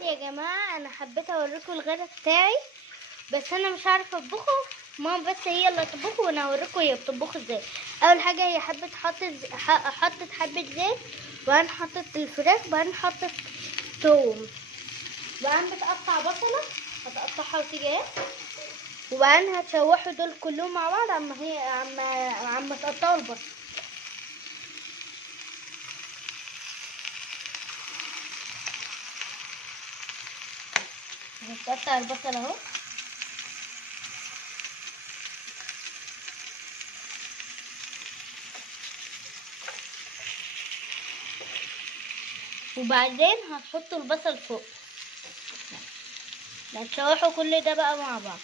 يا جماعة انا حبيت اوريكم الغدا بتاعي، بس انا مش عارفة اطبخه. ماما بس هي اللي تطبخه وانا هوريكم هي بتطبخه ازاي. اول حاجة هي حطت حبة زيت، وبعدين حطت الفراخ، وبعدين حطت توم، وبعدين بتقطع بصلة هتقطعها وتيجي اهي، وبعدين هتشوحوا دول كلهم مع بعض عما تقطعوا البصل. هتقطع البصل اهو، وبعدين هتحطوا البصل فوق، هتشوحوا كل ده بقى مع بعض.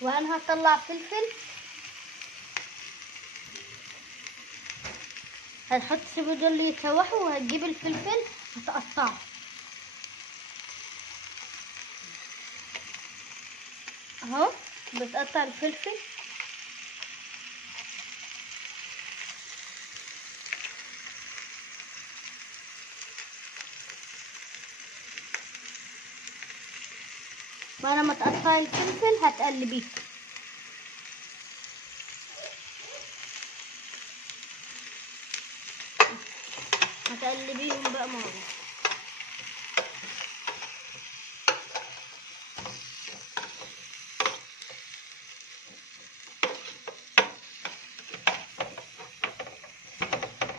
وانا هطلع فلفل، هتحط سيبوا دول يتشوحوا، وهتجيب الفلفل هتقطعه اهو، بتقطع الفلفل بعد ما تقطعي الفلفل هتقلبيه، هتقلبيهم بقى مع بعض.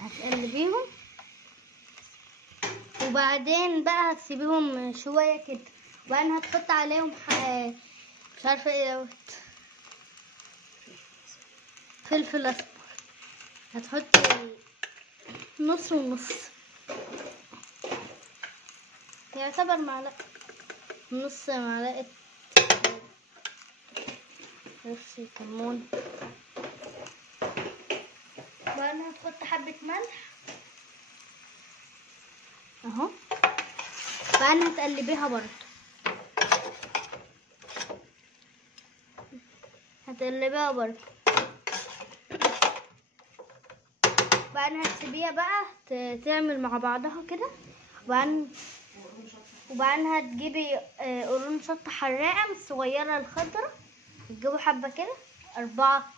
هتقلبيهم وبعدين بقى هتسيبيهم شويه كده، وبعدين هتحط عليهم مش عارفه ايه دوت، فلفل اسمر، هتحط نص ونص، يعتبر معلقه، نص معلقه نص كمون، وبعدين هتحط حبه ملح اهو، وبعدين هتقلبيها برضه، هتقلبيها برضه، وبعدين هتسيبيها بقى تعمل مع بعضها كده، وبعدين هتجيبي قرون شطة حراقة من الصغيرة الخضرة، هتجيبوا حبة كده 4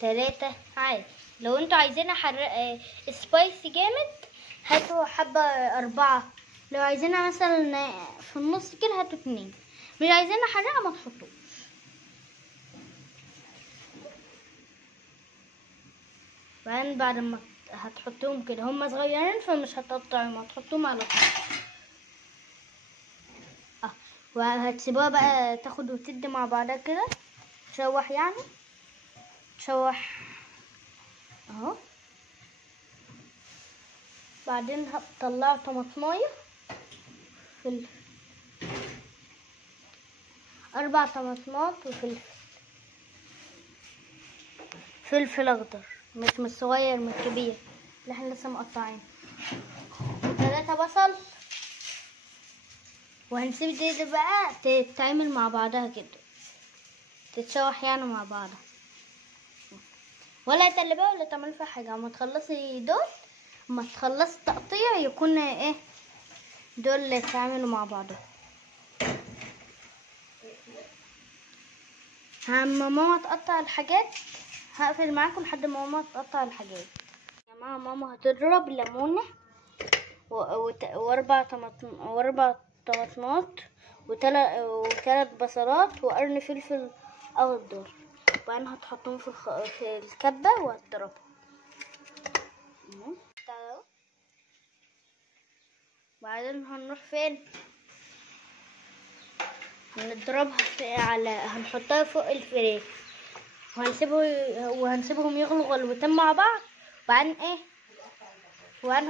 3 عادي، لو انتوا عايزينها سبايسي جامد هاتوا حبة 4، لو عايزينها مثلا في النص كده هاتوا 2، مش عايزينها حراقة ما تحطوش. وبعدين بعد ما هتحطوهم كده هما صغيرين فمش هتقطعوا، هتحطوهم على طول وهتسيبوها بقى تاخد وتدي مع بعضها كده، تشوح يعني تشوح اهو. بعدين هتطلعوا طماطمايه، 4 طماطمات، فلفل اخضر مش من الصغير من الكبير اللي احنا لسه مقطعين، 3 بصل، وهنسيب دي بقى تتعمل مع بعضها كده، تتشوح يعني مع بعضها، ولا تقلبها ولا تعملي فيها حاجه. اما تخلصي دول، اما تخلصي التقطيع يكون ايه دول اللي يتعاملوا مع بعضهم. اما ماما تقطع الحاجات هقفل معاكم لحد ما ماما تقطع الحاجات. يا جماعه ماما هتضرب ليمونه واربع طماطمات وثلاث بصلات وقرن فلفل اخضر، وبعدين هتحطهم في الكبه وهتضربهم. بعدين هنروح فين؟ هنضربها هنحطها فوق الفراخ، وهنسيبهم يغلوا غلوتين مع بعض، وبعدين وبعدين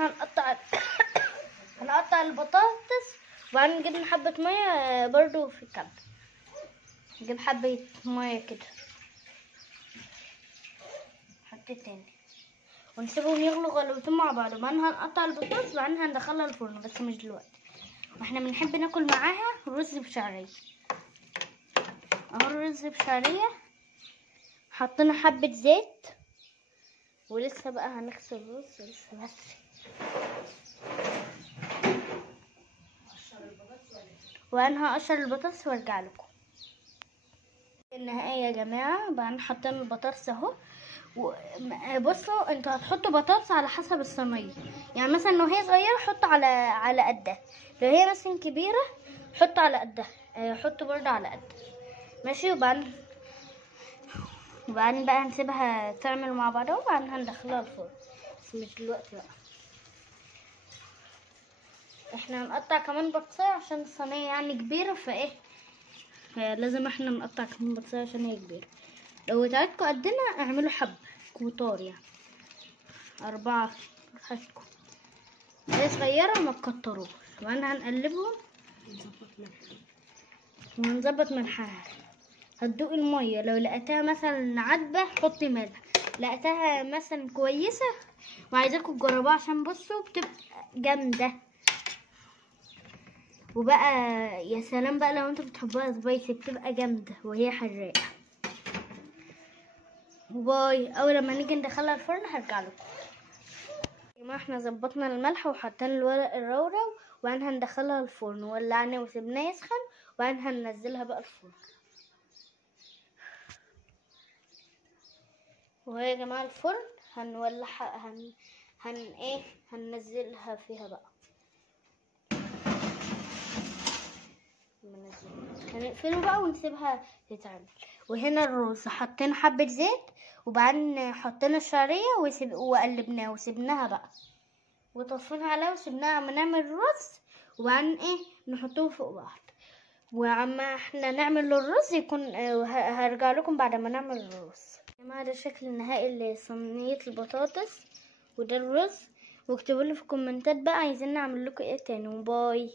هنقطع البطاطس، وبعدين نجيب حبة مية برضو في الكب، نجيب حبة مية كده حطيت تاني، ونسيبهم يغلوا غلوتين مع بعض، وبعدين هنقطع البطاطس، وبعدين هندخلها الفرن بس مش دلوقتي، واحنا بنحب ناكل معاها رز بشعرية. اهو الرز بشعرية، حطينا حبة زيت، ولسه بقى هنغسل الرز لسه بس. وانا هقشر البطاطس وارجع لكم. النهاية يا جماعة بقى حطينا البطاطس اهو. بصوا انتوا هتحطوا بطاطس على حسب الصينية، يعني مثلا لو هي صغيرة حطوا على قدها، لو هي مثلا كبيرة حطوا على قدها، حطوا برضه على قدها ماشي. وبعدين بقى هنسيبها تعمل مع بعضها، وبعدين هندخلها الفرن، بس مش دلوقتي بقى. احنا هنقطع كمان بطاطسية عشان الصينية يعني كبيرة، فايه لازم احنا نقطع كمان بطاطسية عشان هي كبيرة. لو بتاعتكوا قدنا اعملوا حبة كتار، يعني 4 حشكوا. هي صغيرة ما تكتروش. وانا هنقلبهم ونظبط ملحها. هتدوقي المية، لو لقيتها مثلا عدبة حطي ملح، لقيتها مثلا كويسة وعايزاكم تجربوها عشان بصوا بتبقى جامدة. وبقى يا سلام بقى لو انتوا بتحبوها سبايسي بتبقى جامدة وهي حراقة. وباي، اول لما نيجي ندخلها الفرن هرجع لكم. يا جماعه احنا ظبطنا الملح وحطينا الورق الرورة، وبعدين هندخلها الفرن ولعنا وسيبناه يسخن، وبعدين هننزلها بقى الفرن. وهي يا جماعه الفرن هنولعها هننزلها فيها بقى. هنقفله بقى ونسيبها تتعمل. وهنا الرز حطينا حبة زيت، وبعدين حطينا الشعرية وقلبناها وسيبناها بقى، وطفينا عليها وسيبناها عم نعمل الرز، وبعدين نحطهم فوق بعض. وعما احنا نعمل الرز يكون هرجع لكم بعد ما نعمل الرز. يا جماعه ده الشكل النهائي لصينية البطاطس، وده الرز. واكتبوا لي في الكومنتات بقى عايزين نعمل لكم ايه تاني. وباي.